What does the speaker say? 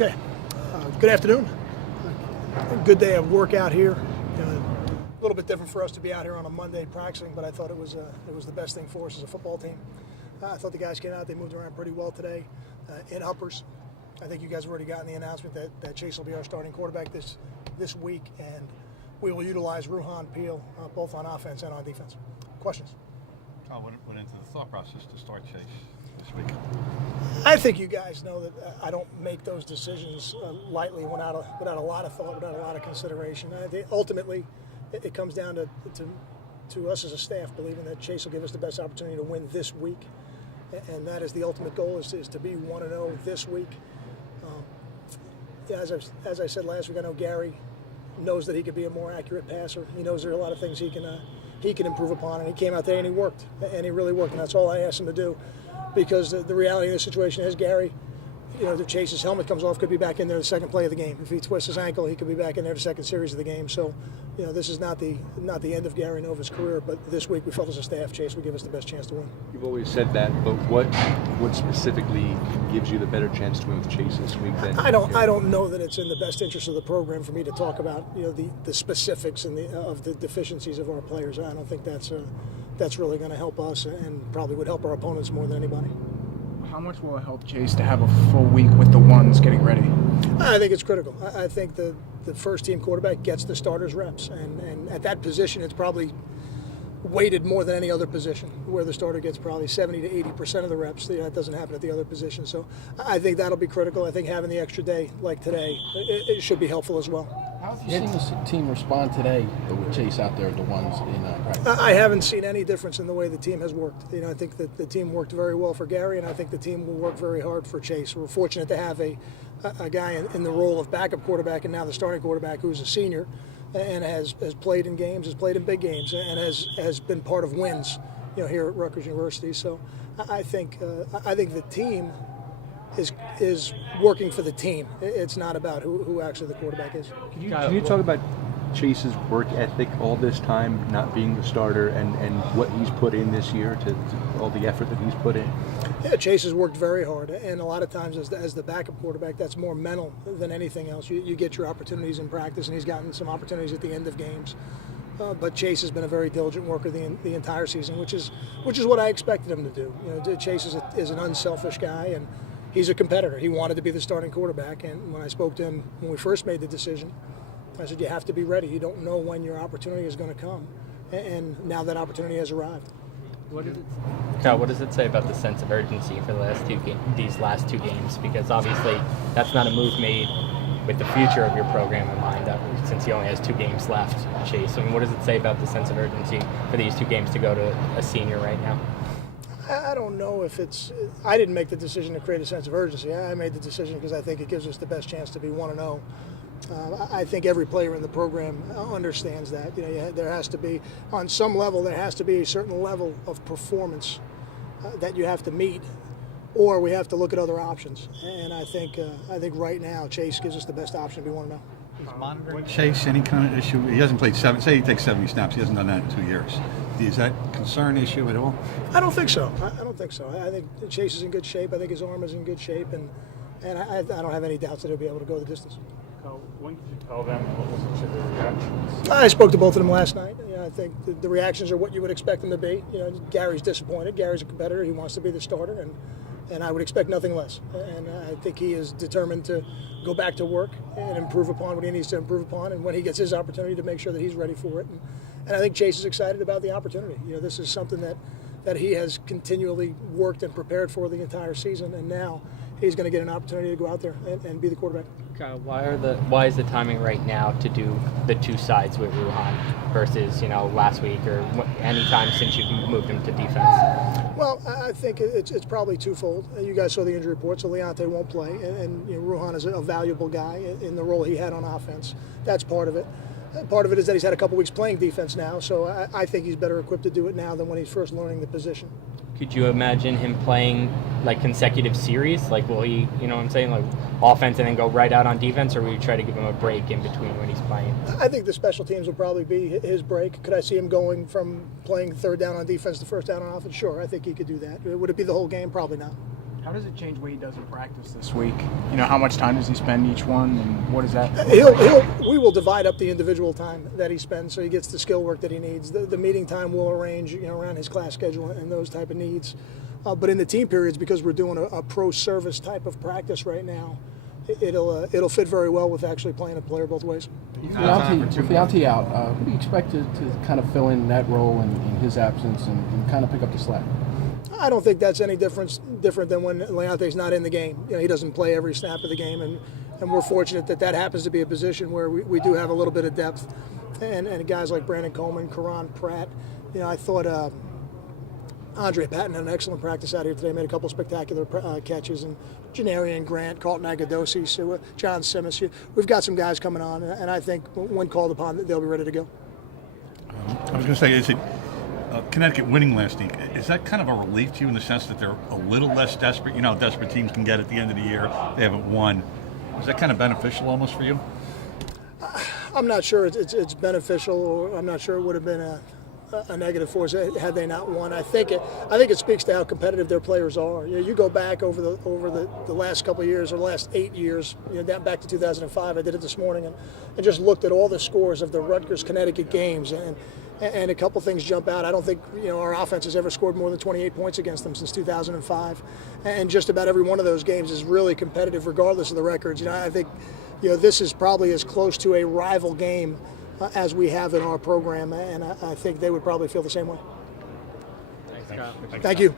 Okay. Good afternoon. Good day of work out here. A little bit different for us to be out here on a Monday practicing, but I thought it was the best thing for us as a football team. I thought the guys came out, they moved around pretty well today in uppers. I think you guys have already gotten the announcement that Chase will be our starting quarterback this week, and we will utilize Ruhan Peel both on offense and on defense. Questions? What went into the thought process to start Chase this week? I think you guys know that I don't make those decisions lightly without a lot of thought, without a lot of consideration. I think ultimately, it comes down to us as a staff believing that Chase will give us the best opportunity to win this week, and that is the ultimate goal: is to be 1-0 this week. As I said last week, I know Gary knows that he could be a more accurate passer. He knows there are a lot of things he can improve upon, and he came out there and he worked, and he really worked, and that's all I asked him to do. Because the reality of the situation is Gary, the Chase's helmet comes off, could be back in there the second play of the game. If he twists his ankle, he could be back in there the second series of the game. So, this is not the end of Gary Nova's career, but this week we felt as a staff Chase would give us the best chance to win. You've always said that, but what specifically gives you the better chance to win with Chase this week? I don't know that it's in the best interest of the program for me to talk about the specifics and of the deficiencies of our players. I don't think that's really going to help us, and probably would help our opponents more than anybody. How much will it help Chase to have a full week with the ones getting ready? I think it's critical. I think the first-team quarterback gets the starters reps, and at that position it's probably weighted more than any other position, where the starter gets probably 70 to 80% of the reps. That doesn't happen at the other position. So I think that'll be critical. I think having the extra day like today, it should be helpful as well. How have you seen this team respond today with Chase out there, the ones in practice? I haven't seen any difference in the way the team has worked. I think that the team worked very well for Gary, and I think the team will work very hard for Chase. We're fortunate to have a guy in the role of backup quarterback and now the starting quarterback who's a senior and has played in games, has played in big games, and has been part of wins, here at Rutgers University. So I think the team is working for the team. It's not about who actually the quarterback is. Can you talk about Chase's work ethic all this time, not being the starter, and what he's put in this year to all the effort that he's put in? Yeah, Chase has worked very hard, and a lot of times as the backup quarterback, that's more mental than anything else. You get your opportunities in practice, and he's gotten some opportunities at the end of games. But Chase has been a very diligent worker the entire season, which is what I expected him to do. Chase is an unselfish guy, and he's a competitor. He wanted to be the starting quarterback, and when I spoke to him when we first made the decision, I said, you have to be ready. You don't know when your opportunity is going to come, and now that opportunity has arrived. Kyle, what does it say about the sense of urgency for these last two games? Because obviously that's not a move made with the future of your program in mind, since he only has 2 games left, Chase. I mean, what does it say about the sense of urgency for these 2 games to go to a senior right now? I don't know if I didn't make the decision to create a sense of urgency. I made the decision because I think it gives us the best chance to be 1-0. I think every player in the program understands that. There has to be, on some level, there has to be a certain level of performance that you have to meet, or we have to look at other options. And I think right now Chase gives us the best option to be 1-0. Is monitoring Chase any kind of issue? He hasn't played say he takes 70 snaps. He hasn't done that in 2 years. Is that a concern issue at all? I don't think so. I don't think so. I think Chase is in good shape. I think his arm is in good shape, and I don't have any doubts that he'll be able to go the distance. When did you tell them? What was their reactions? I spoke to both of them last night. I think the reactions are what you would expect them to be. Gary's disappointed. Gary's a competitor. He wants to be the starter, and I would expect nothing less. And I think he is determined to go back to work and improve upon what he needs to improve upon, and when he gets his opportunity, to make sure that he's ready for it. And I think Chase is excited about the opportunity. This is something that he has continually worked and prepared for the entire season, and now he's going to get an opportunity to go out there and be the quarterback. Kyle, why is the timing right now to do the 2 sides with Ruhan versus last week or any time since you moved him to defense? Well, I think it's probably twofold. You guys saw the injury report, so Leonte won't play, and Ruhan is a valuable guy in the role he had on offense. That's part of it. Part of it is that he's had a couple weeks playing defense now, so I think he's better equipped to do it now than when he's first learning the position. Could you imagine him playing like consecutive series? Like, will he, like offense and then go right out on defense, or will you try to give him a break in between when he's playing? I think the special teams will probably be his break. Could I see him going from playing third down on defense to first down on offense? Sure, I think he could do that. Would it be the whole game? Probably not. How does it change what he does in practice this week? You know, how much time does he spend each one, and what is that? We will divide up the individual time that he spends, so he gets the skill work that he needs. The meeting time we'll arrange, around his class schedule and those type of needs. But in the team periods, because we're doing a pro service type of practice right now, it'll fit very well with actually playing a player both ways. With Leonte out, who do you expect to kind of fill in that role in his absence and kind of pick up the slack? I don't think that's any different than when Leonte's not in the game. He doesn't play every snap of the game, and we're fortunate that happens to be a position where we do have a little bit of depth. And guys like Brandon Coleman, Karan Pratt, I thought Andre Patton had an excellent practice out here today, made a couple spectacular catches, and Janarian Grant, Carlton Agadosi, so John Simmons. We've got some guys coming on, and I think when called upon, they'll be ready to go. I was going to say, is it Connecticut winning last week? Is that kind of a relief to you in the sense that they're a little less desperate? You know how desperate teams can get at the end of the year. They haven't won. Is that kind of beneficial almost for you? I'm not sure it's beneficial, or I'm not sure it would have been a negative for us had they not won. I think it speaks to how competitive their players are. You go back over the last couple of years, or the last 8 years, down back to 2005. I did it this morning and just looked at all the scores of the Rutgers Connecticut games, and a couple things jump out. I don't think our offense has ever scored more than 28 points against them since 2005, and just about every one of those games is really competitive regardless of the records. I think this is probably as close to a rival game as we have in our program, and I think they would probably feel the same way. Thanks, Scott. Thank you.